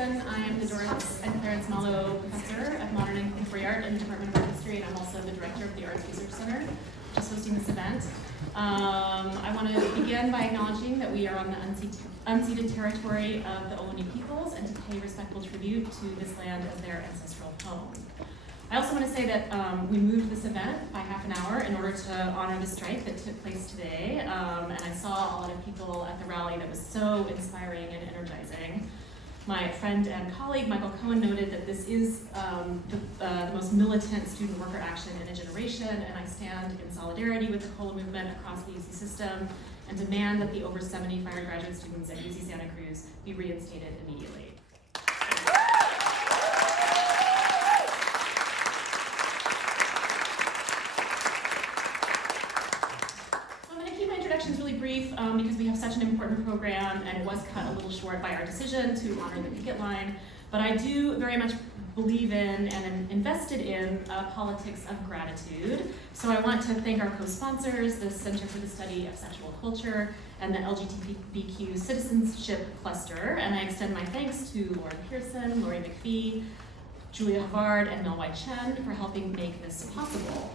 Pearson. I am the Doris and Clarence Mallow Professor of Modern and Contemporary Art in the Department of Art History, and I'm also the Director of the Arts Research Center, which is hosting this event. I want to begin by acknowledging that we are on the unceded territory of the Ohlone peoples and to pay respectful tribute to this land as their ancestral home. I also want to say that we moved this event by half an hour in order to honor the strike that took place today, and I saw a lot of people at the rally that was so inspiring and energizing. My friend and colleague Michael Cohen noted that this is the most militant student worker action in a generation, and I stand in solidarity with the COLA movement across the UC system and demand that the over 70 fired graduate students at UC Santa Cruz be reinstated immediately. Really brief because we have such an important program and it was cut a little short by our decision to honor the picket line, but I do very much believe in and am invested in politics of gratitude. So I want to thank our co-sponsors, the Center for the Study of Sexual Culture and the LGBTQ Citizenship Cluster, and I extend my thanks to Lauren Pearson, Lori McPhee, Julia Havard, and Mel White Chen for helping make this possible.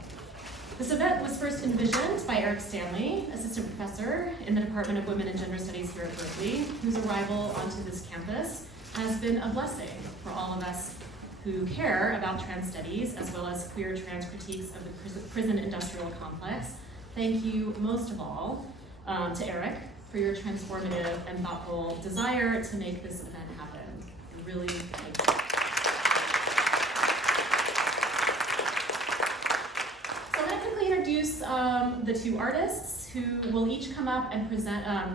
This event was first envisioned by Eric Stanley, assistant professor in the Department of Women and Gender Studies here at Berkeley, whose arrival onto this campus has been a blessing for all of us who care about trans studies, as well as queer trans critiques of the prison industrial complex. Thank you most of all to Eric for your transformative and thoughtful desire to make this event happen. Really, thank you. Introduce the two artists who will each come up and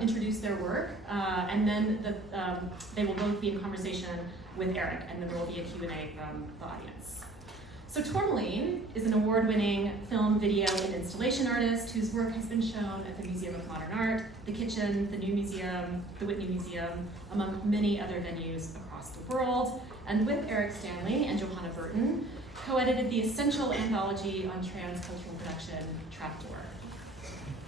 introduce their work, and then they will both be in conversation with Eric, and then there will be a Q&A from the audience. So Tourmaline is an award-winning film, video, and installation artist whose work has been shown at the Museum of Modern Art, the Kitchen, the New Museum, the Whitney Museum, among many other venues across the world. And with Eric Stanley and Johanna Burton, co-edited the essential anthology on trans cultural production, Trapdoor.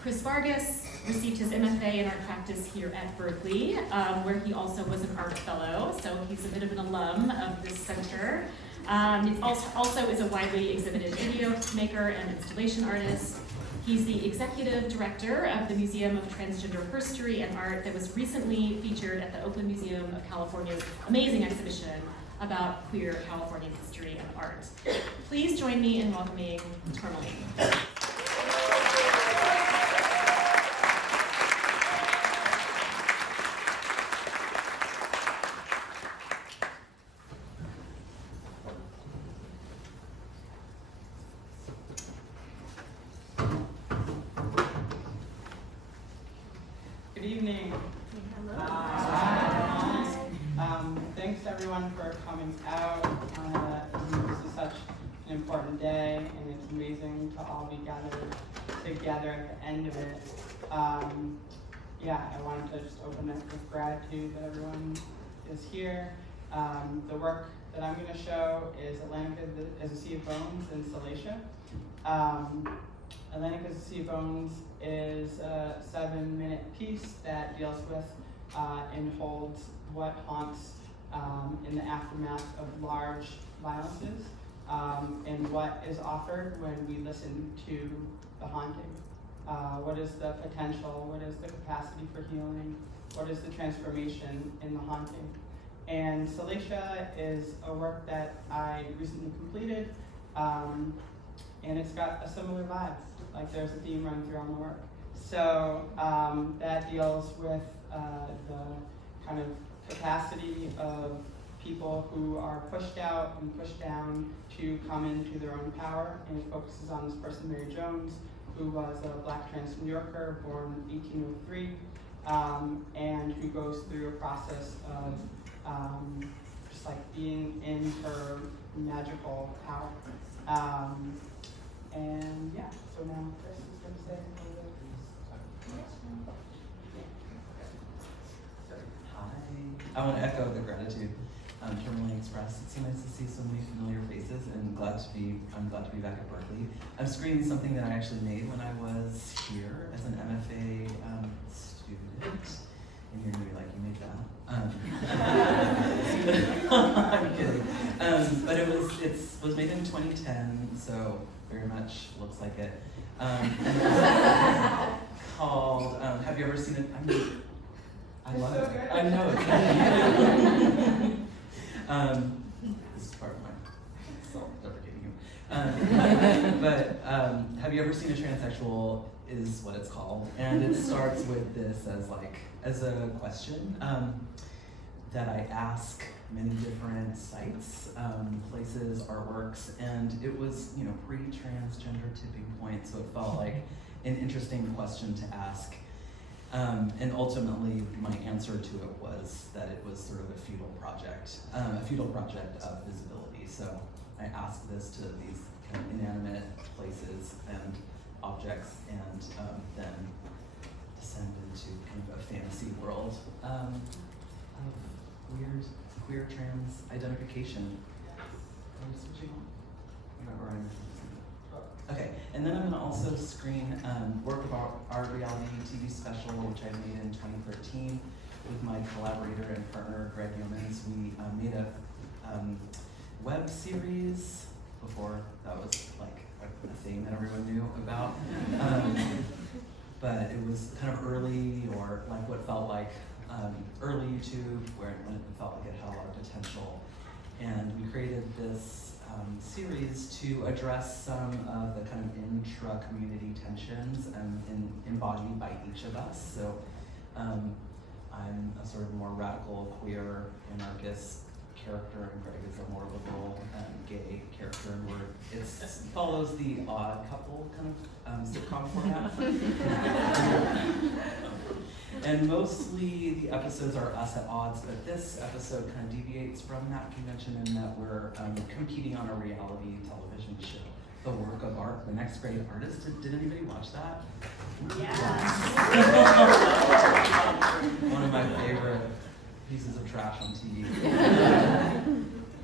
Chris Vargas received his MFA in art practice here at Berkeley, where he also was an art fellow, so he's a bit of an alum of this center. He also is a widely exhibited video maker and installation artist. He's the executive director of the Museum of Transgender History and Art that was recently featured at the Oakland Museum of California's amazing exhibition about queer California history and art. Please join me in welcoming Tourmaline. Good evening. Hello. Thanks everyone for coming out. This is such an important day, and it's amazing to all be gathered together at the end of it. I wanted to just open it with gratitude that everyone is here. The work that I'm going to show is Atlantic as a Sea of Bones in Silesia. Atlantic as a Sea of Bones is a 7-minute piece that deals with and holds what haunts in the aftermath of large violences, and what is offered when we listen to the haunting. What is the potential? What is the capacity for healing? What is the transformation in the haunting? And Silesia is a work that I recently completed, and it's got a similar vibe. Like there's a theme running through all the work. So that deals with the kind of capacity of people who are pushed out and pushed down to come into their own power, and it focuses on this person, Mary Jones, who was a Black trans New Yorker born in 1803, and who goes through a process of just like being in her magical power. And yeah, so now Chris is going to say a little bit. Hi. I want to echo the gratitude Tourmaline expressed. It's so nice to see so many familiar faces, and I'm glad to be back at Berkeley. I'm screening something that I actually made when I was here as an MFA student, And you're gonna be like, you made that? I'm kidding. But it was made in 2010, so very much looks like it. And it's called, have you ever seen it? I mean, I love it. I know it's this is part of my self-deprecating. But have you ever seen a transsexual is what it's called. And it starts with this as a question that I ask many different sites, places, artworks, and it was, pre-transgender tipping point, so it felt like an interesting question to ask. And ultimately, my answer to it was that it was sort of a futile project of visibility. So I asked this to these kind of inanimate places and objects, and then descend into kind of a fantasy world of weird queer trans identification. Are we switching on? Or am I- Okay, and then I'm going to also screen work of our reality TV special, which I made in 2013 with my collaborator and partner Greg Yeomans. We made a web series before that was like a thing that everyone knew about. But it was kind of early, or like what felt like early YouTube, when it felt like it had a lot of potential. And we created this series to address some of the kind of intra-community tensions embodied by each of us. So I'm a sort of more radical, queer, anarchist character, and Greg is a more liberal, gay character, and it follows the Odd Couple kind of sitcom format. And mostly the episodes are us at odds, but this episode kind of deviates from that convention in that we're competing on a reality television show, the work of art, the next great artist. Did anybody watch that? Yeah. One of my favorite pieces of trash on TV.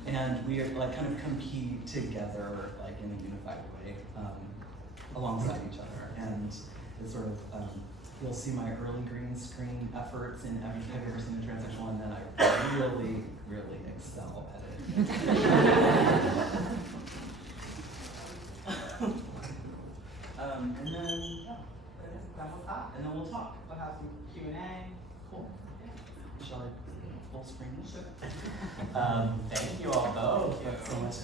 And we are like kind of compete together like in a unified way alongside each other. And it's sort of, you'll see my early green screen efforts in Have You Ever Seen a Transsexual? And then I really, really excel at it. And then, and then we'll talk. We'll have some Q&A. Cool. Shall I full screen? Sure. Thank you all both. That's so much.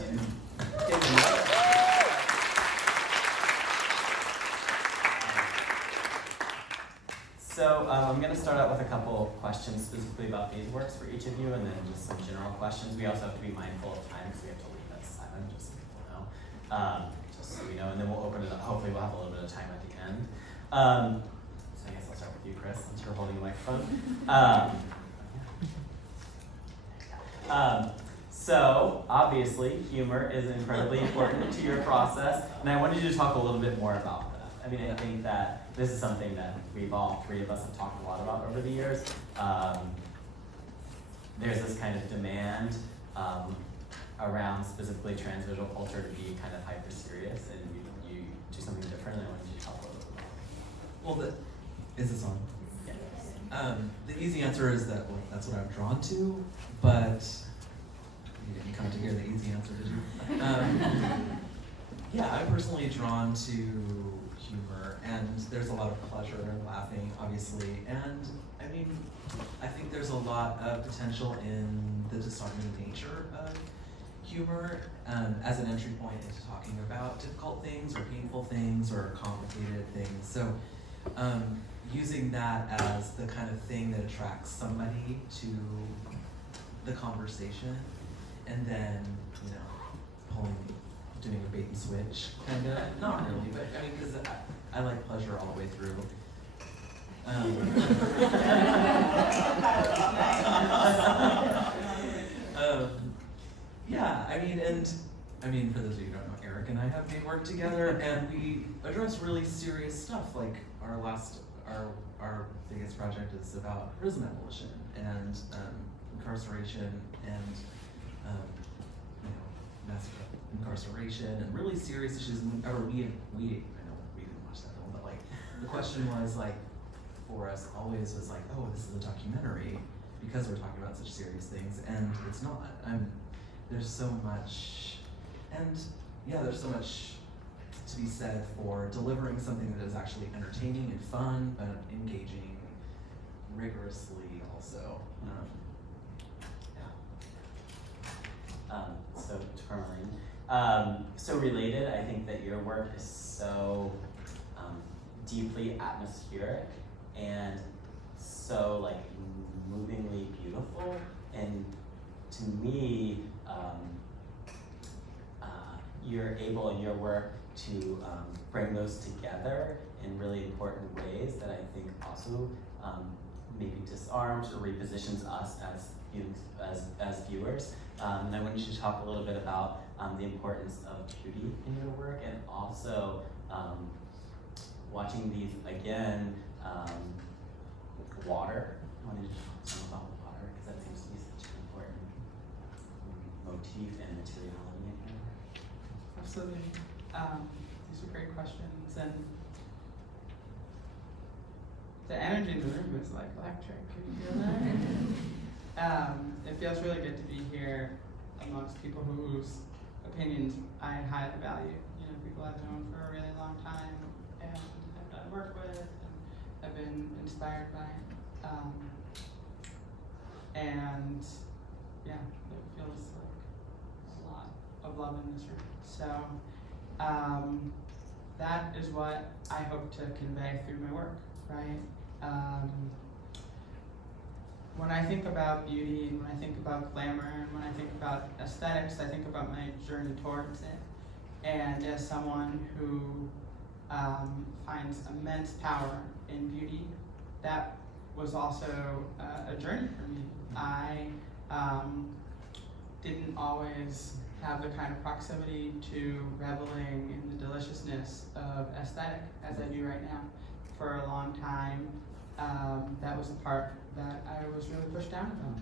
So I'm going to start out with a couple questions specifically about these works for each of you, and then just some general questions. We also have to be mindful of time because we have to leave at 7, just so people know. Just so we know, and then we'll open it up. Hopefully we'll have a little bit of time at the end. So I guess I'll start with you, Chris, since you're holding the microphone. So obviously humor is incredibly important to your process, and I wanted you to talk a little bit more about that. I mean, I think that this is something that we've all three of us have talked a lot about over the years. There's this kind of demand around specifically trans visual culture to be kind of hyper serious, and you do something different, and I wanted you to talk a little bit about Well, is this on? Yeah. The easy answer is that that's what I'm drawn to, but you didn't come to hear the easy answer, did you? Yeah, I'm personally drawn to humor, and there's a lot of pleasure in laughing, obviously, and I mean, I think there's a lot of potential in the disarming nature of humor as an entry point into talking about difficult things or painful things or complicated things. So using that as the kind of thing that attracts somebody to the conversation, and then, doing a bait and switch, kind of, not really, but I mean, because I like pleasure all the way through. Yeah, I mean, for those of you who don't know, Eric and I have made work together, and we address really serious stuff. Like our biggest project is about prison abolition and incarceration and mass incarceration and really serious issues. I know we didn't watch that film, but like the question was like, for us always was like, oh, this is a documentary because we're talking about such serious things, and it's not. There's so much, and yeah, there's so much to be said for delivering something that is actually entertaining and fun, but engaging rigorously also. So Tourmaline. So related, I think that your work is so deeply atmospheric and so like movingly beautiful, and to me, you're able in your work to bring those together in really important ways that I think also maybe disarms or repositions us as viewers. And I want you to talk a little bit about the importance of beauty in your work, and also watching these again, water. I wanted to talk some about water because that seems to be such an important motif and materiality in your work. Absolutely. These are great questions, and the energy in the room is like electric. Can you feel that? It feels really good to be here amongst people whose opinions I highly value. You know, people I've known for a really long time and have done work with and have been inspired by. And yeah, it feels like a lot of love in this room. So that is what I hope to convey through my work, right? When I think about beauty, when I think about glamour, and when I think about aesthetics, I think about my journey towards it. And as someone who finds immense power in beauty, that was also a journey for me. I didn't always have the kind of proximity to reveling in the deliciousness of aesthetic as I do right now. For a long time, that was the part that I was really pushed down about.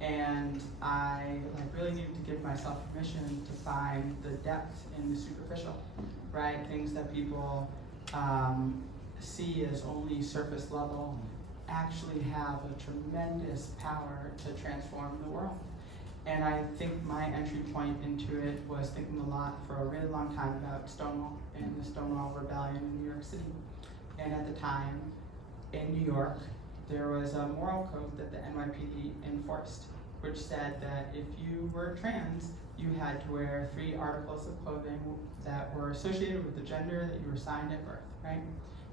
And I really needed to give myself permission to find the depth in the superficial, right? Things that people see as only surface level actually have a tremendous power to transform the world. And I think my entry point into it was thinking a lot for a really long time about Stonewall and the Stonewall Rebellion in New York City. And at the time, in New York, there was a moral code that the NYPD enforced, which said that if you were trans, you had to wear 3 articles of clothing that were associated with the gender that you were assigned at birth, right?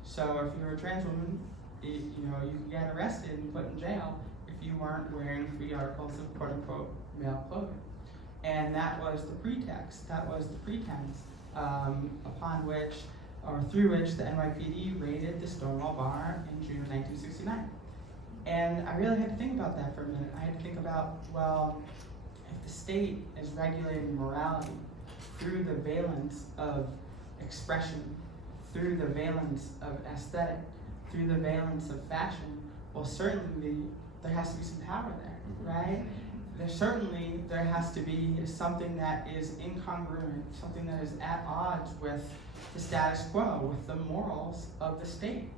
So if you were a trans woman, you could get arrested and put in jail if you weren't wearing 3 articles of quote-unquote male clothing. And that was the pretext, that was the pretense upon which, or through which the NYPD raided the Stonewall Bar in June of 1969. And I really had to think about that for a minute. I had to think about, well, if the state is regulating morality through the valence of expression, through the valence of aesthetic, through the valence of fashion, well, certainly there has to be some power there, right? There has to be something that is incongruent, something that is at odds with the status quo, with the morals of the state.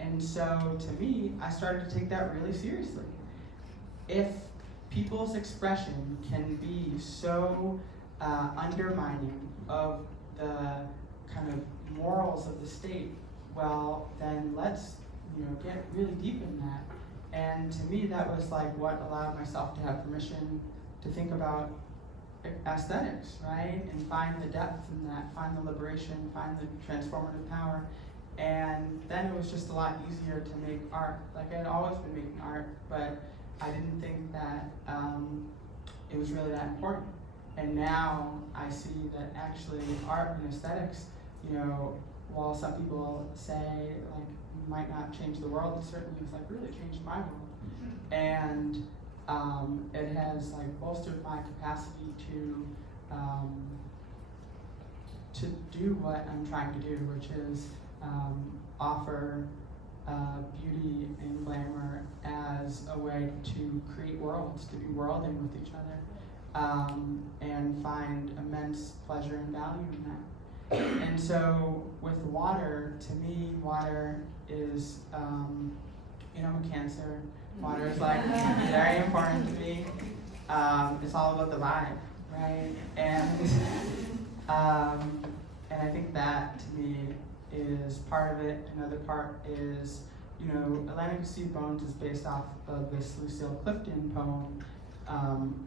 And so, to me, I started to take that really seriously. If people's expression can be so undermining of the kind of morals of the state, well, then let's get really deep in that. And to me, that was like what allowed myself to have permission to think about aesthetics, right? And find the depth in that, find the liberation, find the transformative power. And then it was just a lot easier to make art. Like I had always been making art, but I didn't think that it was really that important. And now I see that actually art and aesthetics, while some people say might not change the world, it certainly has really changed my world. And it has bolstered my capacity to do what I'm trying to do, which is offer beauty and glamour as a way to create worlds, to be worlding with each other, and find immense pleasure and value in that. And so with water, to me, water is you know, I'm a Cancer. Water is like very important to me. It's all about the vibe, right? And I think that to me is part of it. Another part is, you know, Atlantic Sea Bones is based off of this Lucille Clifton poem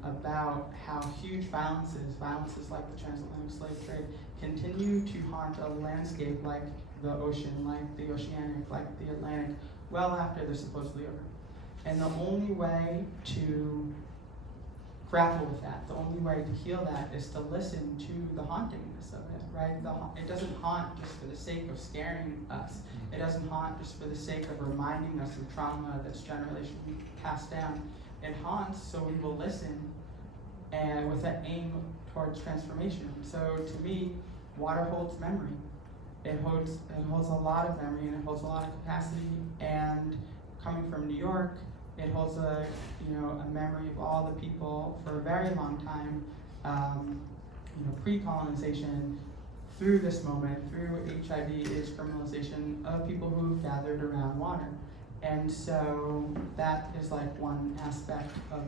about how huge violences like the transatlantic slave trade, continue to haunt a landscape like the ocean, like the oceanic, like the Atlantic, well after they're supposedly over. And the only way to grapple with that, the only way to heal that is to listen to the hauntingness of it, right? It doesn't haunt just for the sake of scaring us. It doesn't haunt just for the sake of reminding us of trauma that's generationally passed down. It haunts so we will listen and with an aim towards transformation. So to me, water holds memory. It holds a lot of memory and it holds a lot of capacity. And coming from New York, it holds a memory of all the people for a very long time, pre-colonization, through this moment, through HIV/AIDS criminalization of people who gathered around water. And so that is like one aspect of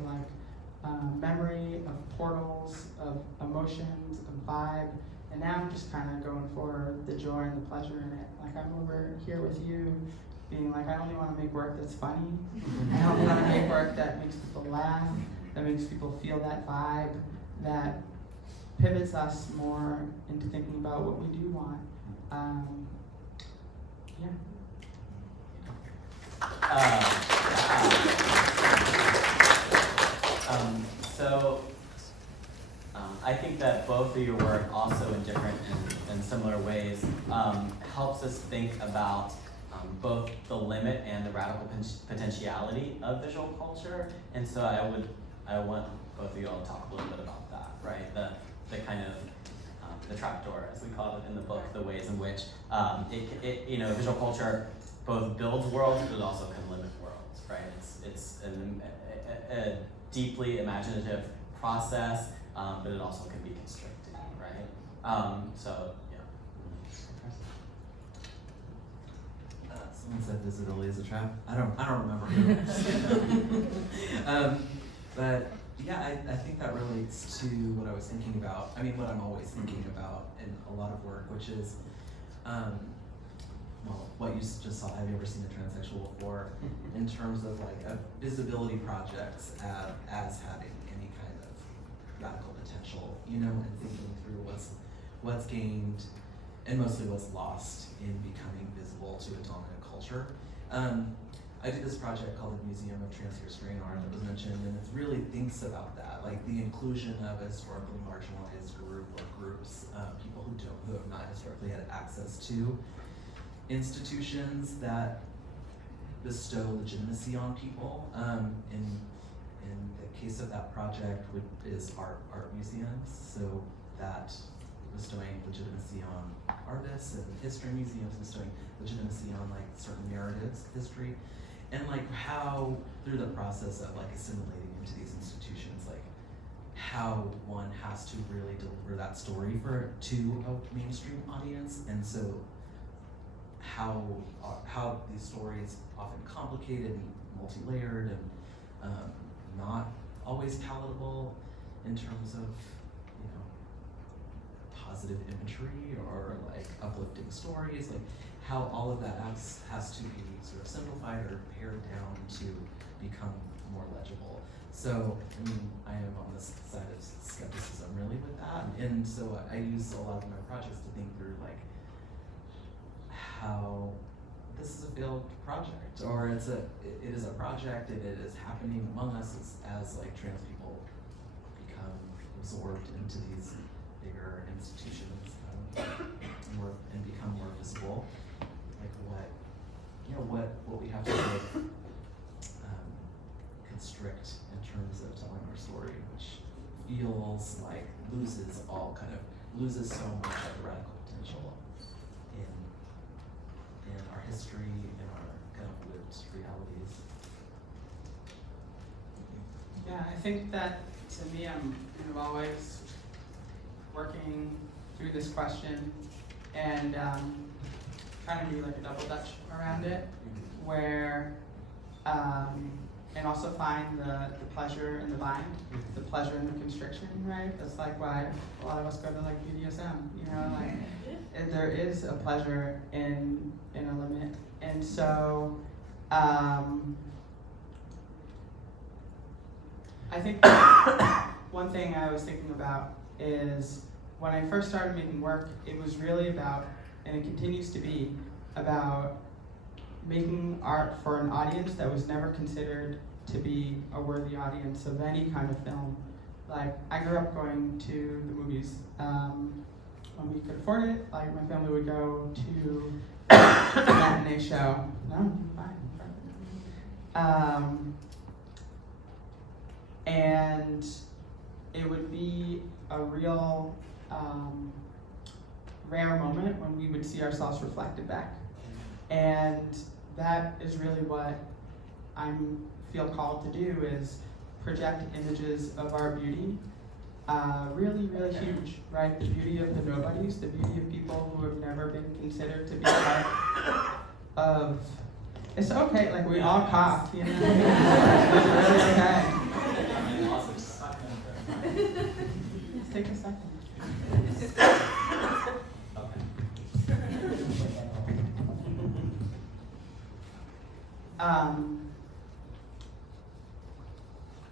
memory, of portals, of emotions, of vibe. And now I'm just kind of going for the joy and the pleasure in it. Like I'm over here with you, being like, I only want to make work that's funny. I only want to make work that makes people laugh, that makes people feel that vibe, that pivots us more into thinking about what we do want. I think that both of your work, also in different and similar ways, helps us think about both the limit and the radical potentiality of visual culture. And so I want both of you all to talk a little bit about that, right? The kind of the trapdoor, as we call it in the book, the ways in which visual culture both builds worlds, but it also can limit worlds, right? It's a deeply imaginative process, but it also can be constricting, right? Someone said visibility is a trap. I don't remember who. But yeah, I think that relates to what I was thinking about. I mean, what I'm always thinking about in a lot of work, which is, what you just saw. Have you ever seen a transsexual before? In terms of visibility projects as having any kind of radical potential, and thinking through what's gained and mostly what's lost in becoming visible to a dominant culture. I did this project called the Museum of Transhistorian Art that was mentioned, and it really thinks about that, like the inclusion of a historically marginalized group or groups, people who have not historically had access to institutions that bestow legitimacy on people. In the case of that project, is art museums, so that bestowing legitimacy on artists, and history museums bestowing legitimacy on certain narratives of history, and how through the process of assimilating into these institutions, how one has to really deliver that story to a mainstream audience. And so how these stories, often complicated and multi-layered and not always palatable in terms of positive imagery or uplifting stories, how all of that has to be sort of simplified or pared down to become more legible. So, I am on this side of skepticism really with that, and so I use a lot of my projects to think through how this is a failed project, or it is a project and it is happening among us as trans people become absorbed into these bigger institutions and become more visible. What we have to constrict in terms of telling our story, which feels loses so much of the radical potential in our history, in our kind of lived realities. Yeah, I think that to me, I'm always working through this question and trying to do a double dutch around it, where and also find the pleasure in the bind, the pleasure in the constriction, right? That's like why a lot of us go to like BDSM, you know, like there is a pleasure in a limit. And so I think one thing I was thinking about is when I first started making work, it was really about, and it continues to be, about making art for an audience that was never considered to be a worthy audience of any kind of film. Like, I grew up going to the movies. When we could afford it, like my family would go to a matinee show. No, fine. And it would be a real rare moment when we would see ourselves reflected back. And that is really what I feel called to do, is project images of our beauty. Really, really huge, right? The beauty of the nobodies, the beauty of people who have never been considered to be part of. It's okay, like we all cough, you know? It's really okay. Let's take a second.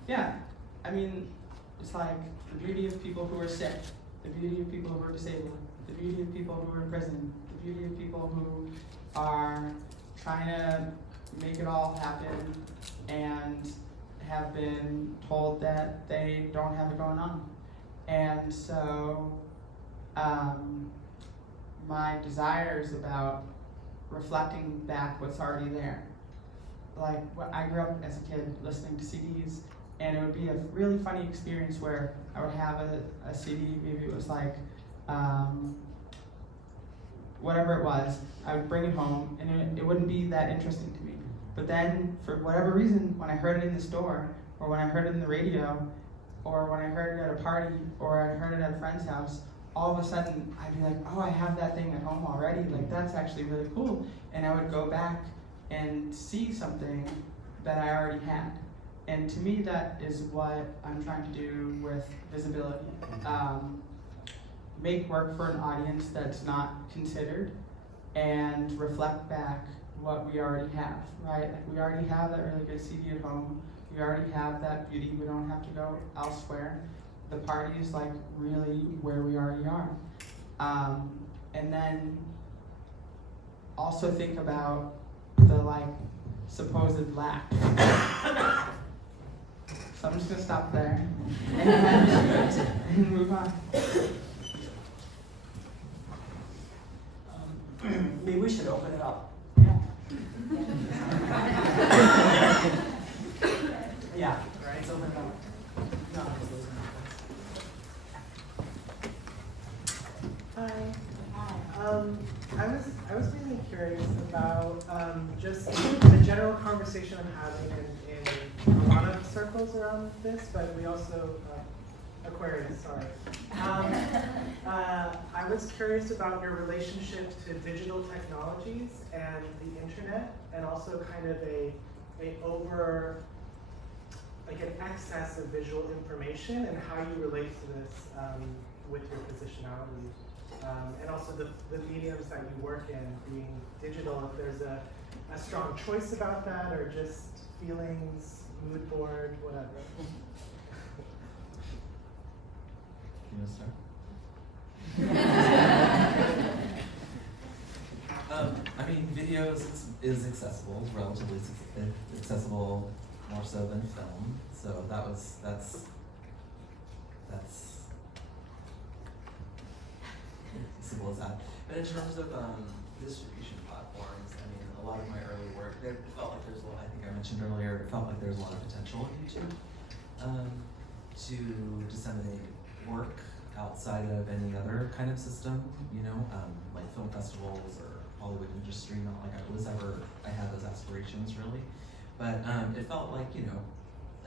Yeah, I mean, it's like the beauty of people who are sick, the beauty of people who are disabled, the beauty of people who are in prison, the beauty of people who are trying to make it all happen and have been told that they don't have it going on. And so my desires about reflecting back what's already there. Like, I grew up as a kid listening to CDs, and it would be a really funny experience where I would have a CD, maybe it was like, whatever it was, I would bring it home, and it wouldn't be that interesting to me. But then, for whatever reason, when I heard it in the store, or when I heard it in the radio, or when I heard it at a party, or I heard it at a friend's house, all of a sudden, I'd be like, oh, I have that thing at home already, like that's actually really cool. And I would go back and see something that I already had. And to me, that is what I'm trying to do with visibility. Make work for an audience that's not considered, and reflect back what we already have, right? Like, we already have that really good CD at home. We already have that beauty. We don't have to go elsewhere. The party is like really where we already are. And then also think about the like supposed lack. So I'm just gonna stop there and move on. Maybe we should open it up. Yeah. Yeah, right, let's open it up. No, Hi. I was mainly curious about just the general conversation I'm having in a lot of circles around this, but we also Aquarius, sorry. I was curious about your relationship to digital technologies and the internet, and also kind of an excess of visual information, and how you relate to this with your positionality. And also the mediums that you work in being digital, if there's a strong choice about that, or just feelings, mood board, whatever. You want to start? I mean, videos is accessible, relatively accessible, more so than film. So that's simple as that. But in terms of distribution platforms, I mean, a lot of my early work, it felt like there's a lot, I think I mentioned earlier, it felt like there's a lot of potential in YouTube to disseminate work outside of any other kind of system, you know, like film festivals or Hollywood industry. Not like I had those aspirations really, but it felt like, you know,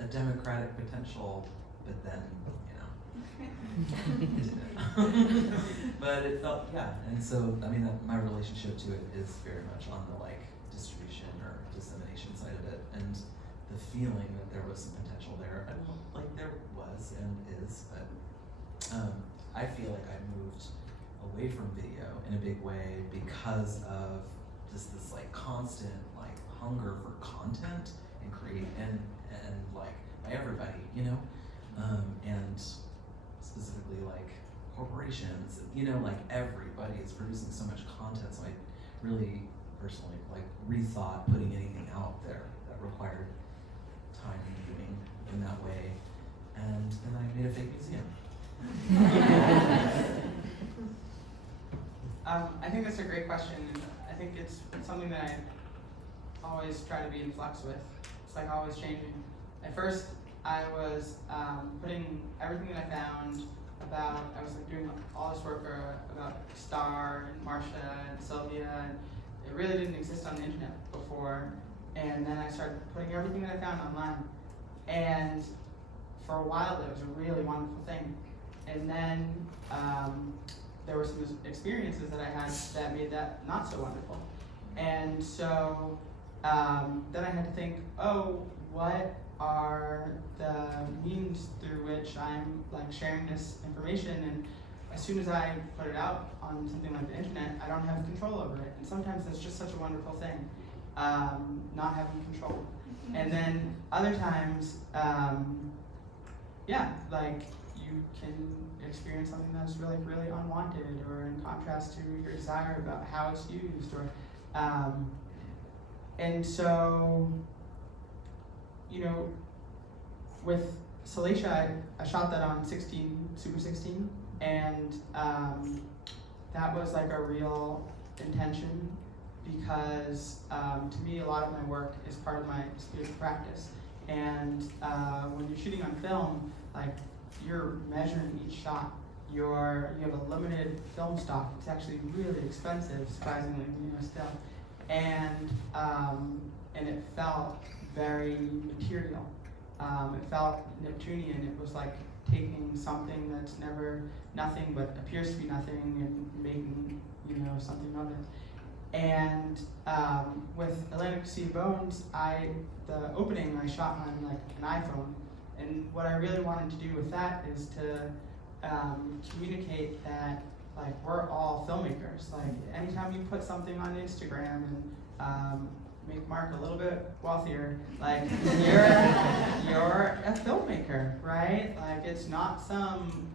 a democratic potential, but then, you know, it didn't. But it felt, yeah, and so, I mean, my relationship to it is very much on the like distribution or dissemination side of it, and the feeling that there was some potential there. I don't like there was and is, but I feel like I moved away from video in a big way because of just this like constant like hunger for content and create and like by everybody, you know, and specifically like corporations, you know, like everybody is producing so much content. So I really personally like rethought putting anything out there that required time and doing in that way, and then I made a fake museum. I think that's a great question, and I think it's something that I always try to be in flux with. It's like always changing. At first, I was putting everything that I found about, I was like doing all this work about Star and Marcia and Sylvia, and it really didn't exist on the internet before. And then I started putting everything that I found online. And for a while, that was a really wonderful thing. And then there were some experiences that I had that made that not so wonderful. And so then I had to think, oh, what are the means through which I'm like sharing this information? And as soon as I put it out on something like the internet, I don't have control over it. And sometimes that's just such a wonderful thing, not having control. And then other times, yeah, like you can experience something that's really, really unwanted, or in contrast to your desire about how it's used, or, and so, you know, with Salacia, I shot that on Super 16, and that was like a real intention, because to me, a lot of my work is part of my spiritual practice. And when you're shooting on film, like you're measuring each shot. You have a limited film stock. It's actually really expensive, surprisingly, you know, still. And it felt very material. It felt Neptunian. It was like taking something that's nothing but appears to be nothing and making, you know, something of it. And with Atlantic Sea Bones, the opening I shot on like an iPhone, and what I really wanted to do with that is to communicate that like we're all filmmakers. Like anytime you put something on Instagram and make Mark a little bit wealthier, like you're a filmmaker, right? Like it's not some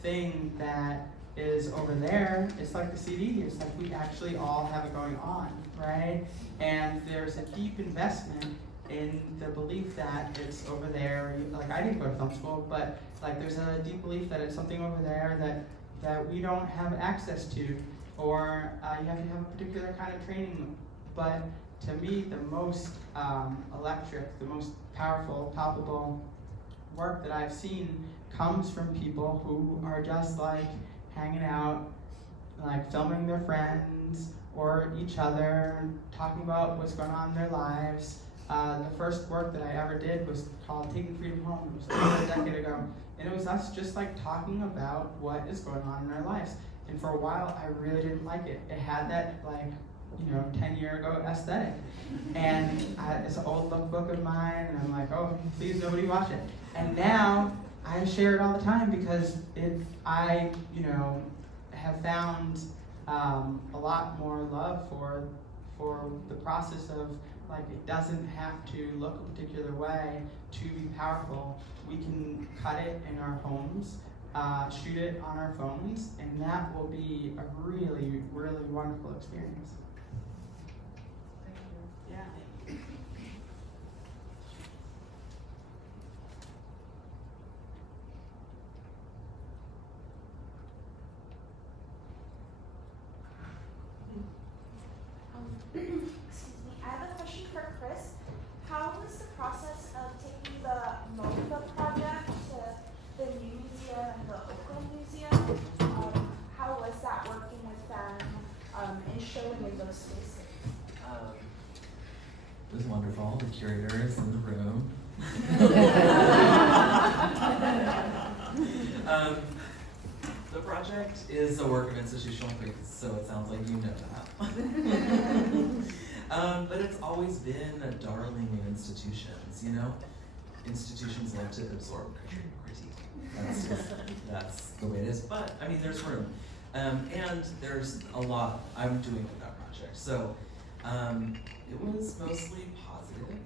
thing that is over there. It's like the CD. It's like we actually all have it going on, right? And there's a deep investment in the belief that it's over there. Like I didn't go to film school, but like there's a deep belief that it's something over there that we don't have access to, or you have to have a particular kind of training. But to me, the most electric, the most powerful, palpable work that I've seen comes from people who are just like hanging out, like filming their friends or each other, talking about what's going on in their lives. The first work that I ever did was called Taking Freedom Home. It was over a decade ago. And it was us just like talking about what is going on in our lives. And for a while, I really didn't like it. It had that like, 10-year ago aesthetic. And it's an old lookbook of mine, and I'm like, oh, please nobody watch it. And now I share it all the time because I have found a lot more love for the process of like it doesn't have to look a particular way to be powerful. We can cut it in our homes, shoot it on our phones, and that will be a really, really wonderful experience. Yeah. Excuse me, I have a question for Chris. How was the process of taking the MOFA project to the new museum and the Oakland Museum? How was that working with them and showing in those spaces? It was wonderful. The curator is in the room. The project is a work of institutional faith, so it sounds like you know that. But it's always been a darling of institutions, you know? Institutions love to absorb critique. That's the way it is. But, I mean, there's room. And there's a lot I'm doing with that project. So, it was mostly positive.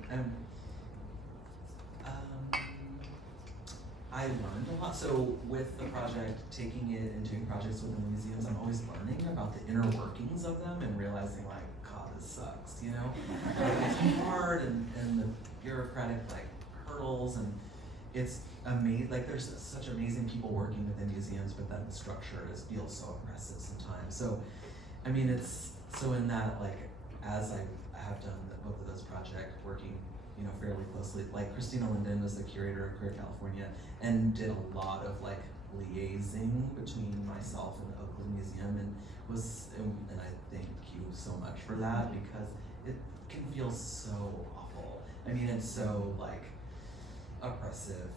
I learned a lot. So with the project, taking it and doing projects within museums, I'm always learning about the inner workings of them and realizing like, God, this sucks, you know? Like, it's hard and the bureaucratic like hurdles, and it's amazing. Like there's such amazing people working within museums, but then the structure feels so oppressive sometimes. So, I mean, it's so in that like, as I have done both of those projects, working fairly closely. Like Christina Linden was the curator of Queer California and did a lot of like liaising between myself and the Oakland Museum, and I thank you so much for that, because it can feel so awful. I mean, it's so like oppressive,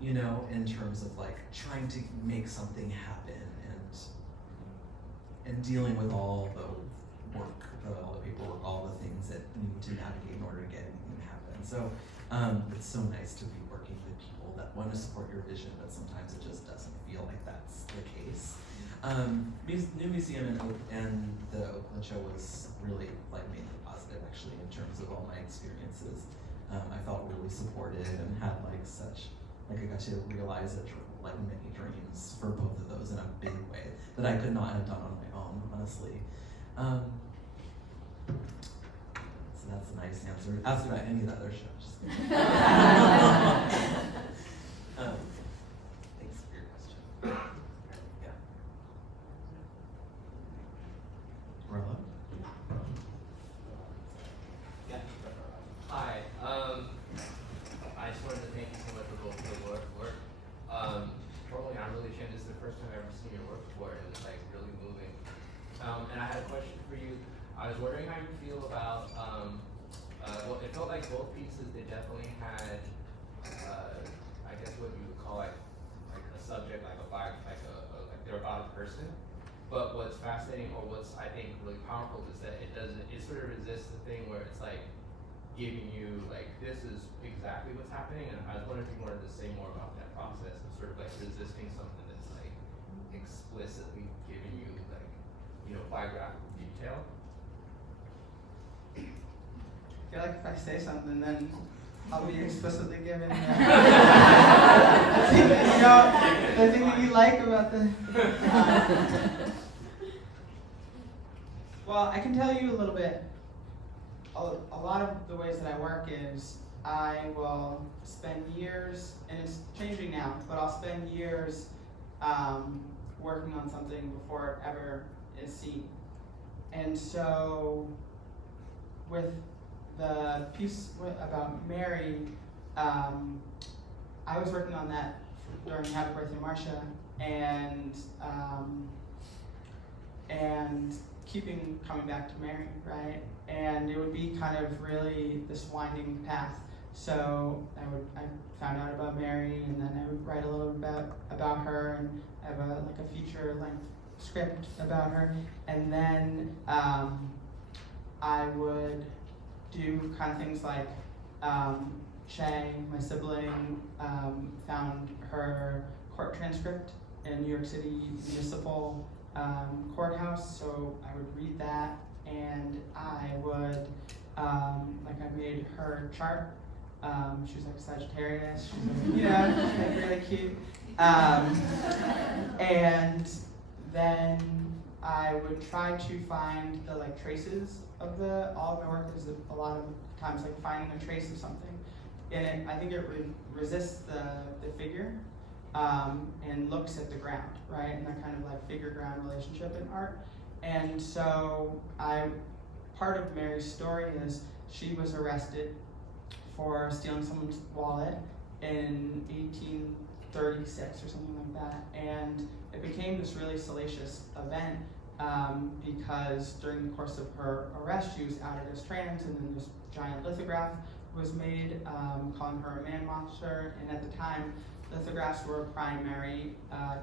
in terms of like trying to make something happen and dealing with all the work, all the paperwork, all the things that you need to navigate in order to get anything to happen. So it's so nice to be working with people that want to support your vision, but sometimes it just doesn't feel like that's the case. New Museum and the Oakland show was really like mainly positive actually in terms of all my experiences. I felt really supported and had like I got to realize like many dreams for both of those in a big way that I could not have done on my own, honestly. So that's a nice answer. Ask about any of the other shows. Thanks for your question. Yeah. Rollo? Yeah. Hi. I just wanted to thank you so much for both of the work. Tourmaline, I'm really ashamed. This is the first time I've ever seen your work before, and it's like really moving. And I had a question for you. I was wondering how you feel about, well, it felt like both pieces, they definitely had, I guess what you would call like a subject, like they're about a person. But what's fascinating, or what's I think really powerful, is that it sort of resists the thing where it's like giving you like, this is exactly what's happening. And I was wondering if you wanted to say more about that process of sort of like resisting something that's like explicitly giving you like, biographical detail. I feel like if I say something, then I'll be explicitly given the thing that you like about the. Well, I can tell you a little bit. A lot of the ways that I work is I will spend years, and it's changing now, but I'll spend years working on something before it ever is seen. And so with the piece about Mary, I was working on that during Happy Birthday Marcia, and keeping coming back to Mary, right? And it would be kind of really this winding path. So I found out about Mary, and then I would write a little bit about her, and I have a feature-length script about her, and then I would do kind of things like Shay, my sibling, found her court transcript in New York City Municipal Courthouse, so I would read that, and I would, I made her chart. She was like Sagittarius, she's like, really cute. And then I would try to find the traces of all of my work is a lot of times finding a trace of something. And I think it resists the figure and looks at the ground, right? And that kind of figure-ground relationship in art. And so part of Mary's story is she was arrested for stealing someone's wallet in 1836 or something like that. And it became this really salacious event because during the course of her arrest, she was outed as trans, and then this giant lithograph was made calling her a man monster. And at the time, lithographs were a primary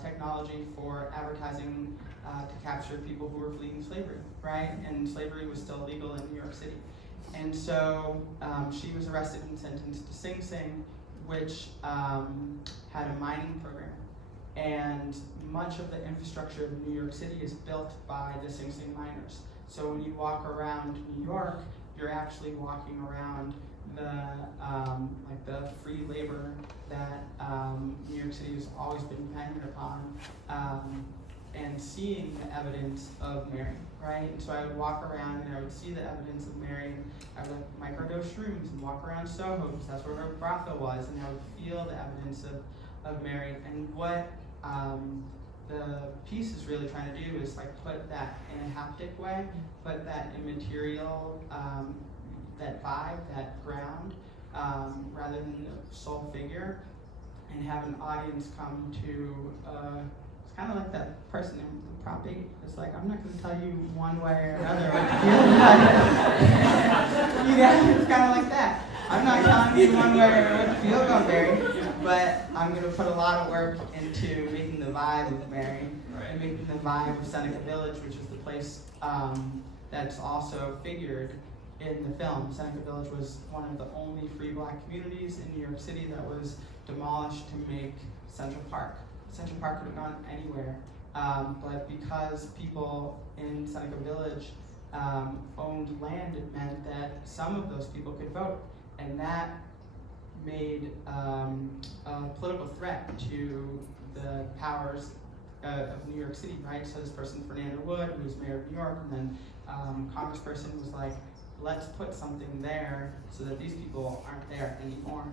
technology for advertising to capture people who were fleeing slavery, right? And slavery was still legal in New York City. And so she was arrested and sentenced to Sing Sing, which had a mining program. And much of the infrastructure of New York City is built by the Sing Sing miners. So when you walk around New York, you're actually walking around the free labor that New York City has always been dependent upon, and seeing the evidence of Mary, right? And so I would walk around and I would see the evidence of Mary, and I would like microdose shrooms and walk around Soho, because that's where her brothel was, and I would feel the evidence of Mary. And what the piece is really trying to do is like put that in a haptic way, put that immaterial, that vibe, that ground, rather than the sole figure, and have an audience come to, it's kind of like that person in the prop 8. It's like, I'm not going to tell you one way or another what you feel like. You know, it's kind of like that. I'm not telling you one way or what you feel about Mary, but I'm going to put a lot of work into making the vibe of Mary, and making the vibe of Seneca Village, which is the place that's also figured in the film. Seneca Village was one of the only free black communities in New York City that was demolished to make Central Park. Central Park could have gone anywhere, but because people in Seneca Village owned land, it meant that some of those people could vote, and that made a political threat to the powers of New York City, right? So this person, Fernando Wood, who was mayor of New York, and then congressperson, was like, let's put something there so that these people aren't there anymore.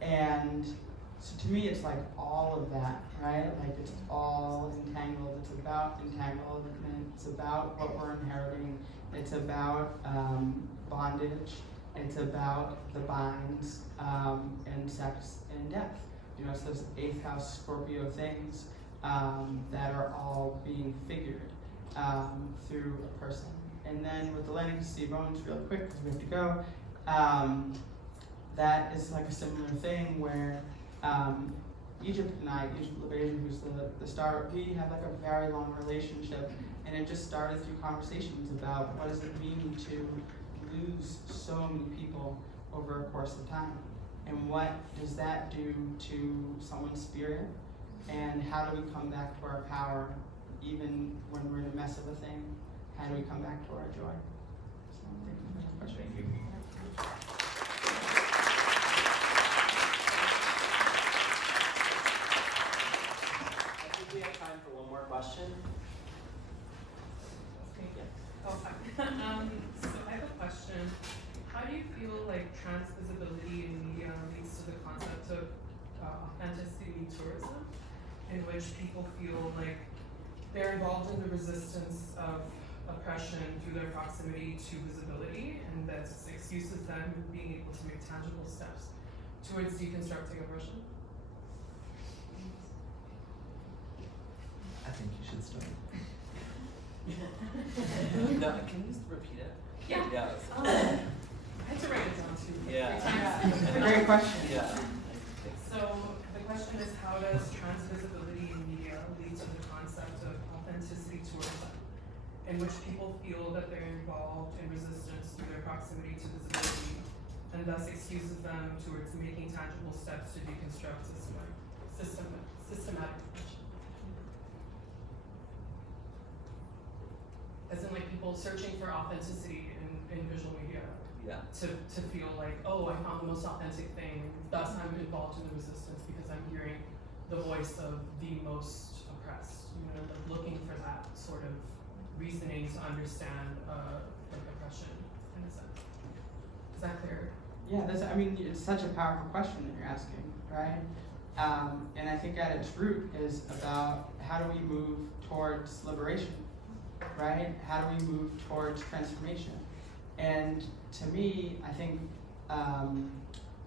And so to me, it's like all of that, right? Like it's all entangled. It's about entanglement. It's about what we're inheriting. It's about bondage. It's about the binds, and sex and death. You know, it's those 8th house Scorpio things that are all being figured through a person. And then with the landing to see bones, real quick, because we have to go, that is like a similar thing where Egypt and I, Egypt Labeja, who's the star, we had like a very long relationship, and it just started through conversations about what does it mean to lose so many people over a course of time, and what does that do to someone's spirit, and how do we come back to our power even when we're in a mess of a thing? How do we come back to our joy? So, thank you. I think we have time for one more question. Oh, hi. So I have a question. How do you feel like trans visibility in media leads to the concept of authenticity tourism, in which people feel like they're involved in the resistance of oppression through their proximity to visibility, and that excuses them being able to make tangible steps towards deconstructing oppression? I think you should start. No, can you repeat it? Yeah. Yeah. I had to write it down too. Yeah. 3 times. It's a great question. Yeah. So the question is, how does trans visibility in media lead to the concept of authenticity tourism, in which people feel that they're involved in resistance through their proximity to visibility, and thus excuses them towards making tangible steps to deconstruct systematic oppression? As in, like, people searching for authenticity in visual media. Yeah. To feel like, oh, I found the most authentic thing, thus I'm involved in the resistance because I'm hearing the voice of the most oppressed. You know, like looking for that sort of reasoning to understand like oppression in a sense. Is that clear? Yeah, I mean, it's such a powerful question that you're asking, right? And I think at its root is about how do we move towards liberation, right? How do we move towards transformation? And to me, I think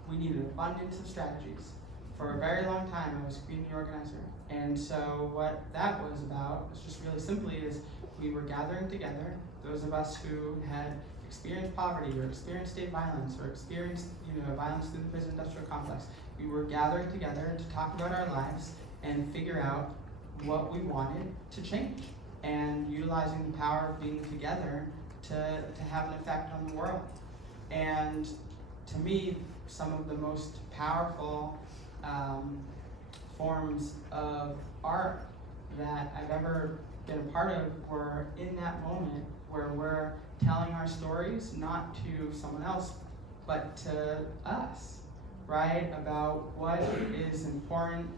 we need an abundance of strategies. For a very long time, I was a community organizer. And so what that was about was just really simply is we were gathering together, those of us who had experienced poverty or experienced state violence or experienced, violence through the prison industrial complex. We were gathering together to talk about our lives and figure out what we wanted to change, and utilizing the power of being together to have an effect on the world. And to me, some of the most powerful forms of art that I've ever been a part of were in that moment where we're telling our stories, not to someone else, but to us, right? About what is important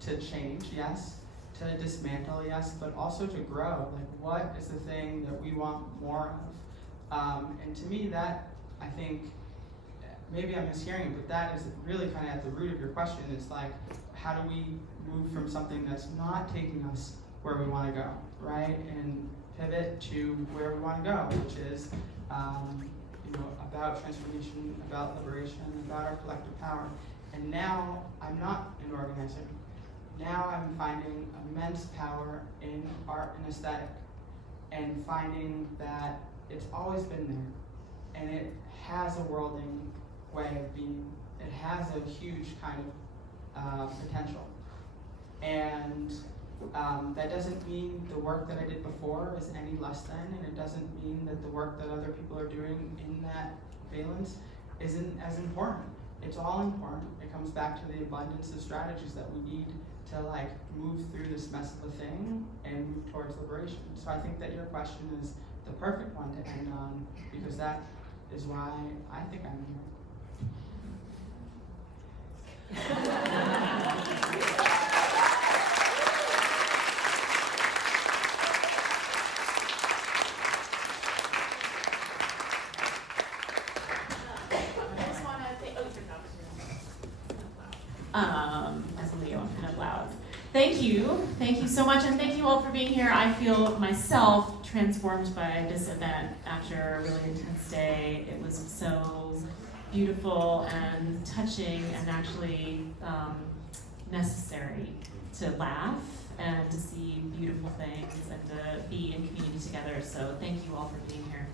to change, yes, to dismantle, yes, but also to grow. Like, what is the thing that we want more of? And to me, that, I think, maybe I'm mishearing it, but that is really kind of at the root of your question. It's like, how do we move from something that's not taking us where we want to go, right? And pivot to where we want to go, which is, about transformation, about liberation, about our collective power. And now I'm not an organizer. Now I'm finding immense power in art and aesthetic, and finding that it's always been there, and it has a worlding way of being. It has a huge kind of potential. And that doesn't mean the work that I did before is any less than, and it doesn't mean that the work that other people are doing in that valence isn't as important. It's all important. It comes back to the abundance of strategies that we need to move through this mess of a thing and move towards liberation. So I think that your question is the perfect one to end on, because that is why I think I'm here. As Leo, I'm kind of loud. Thank you so much, and thank you all for being here. I feel myself transformed by this event after a really intense day. It was so beautiful and touching, and actually necessary to laugh and to see beautiful things and to be in community together. So thank you all for being here.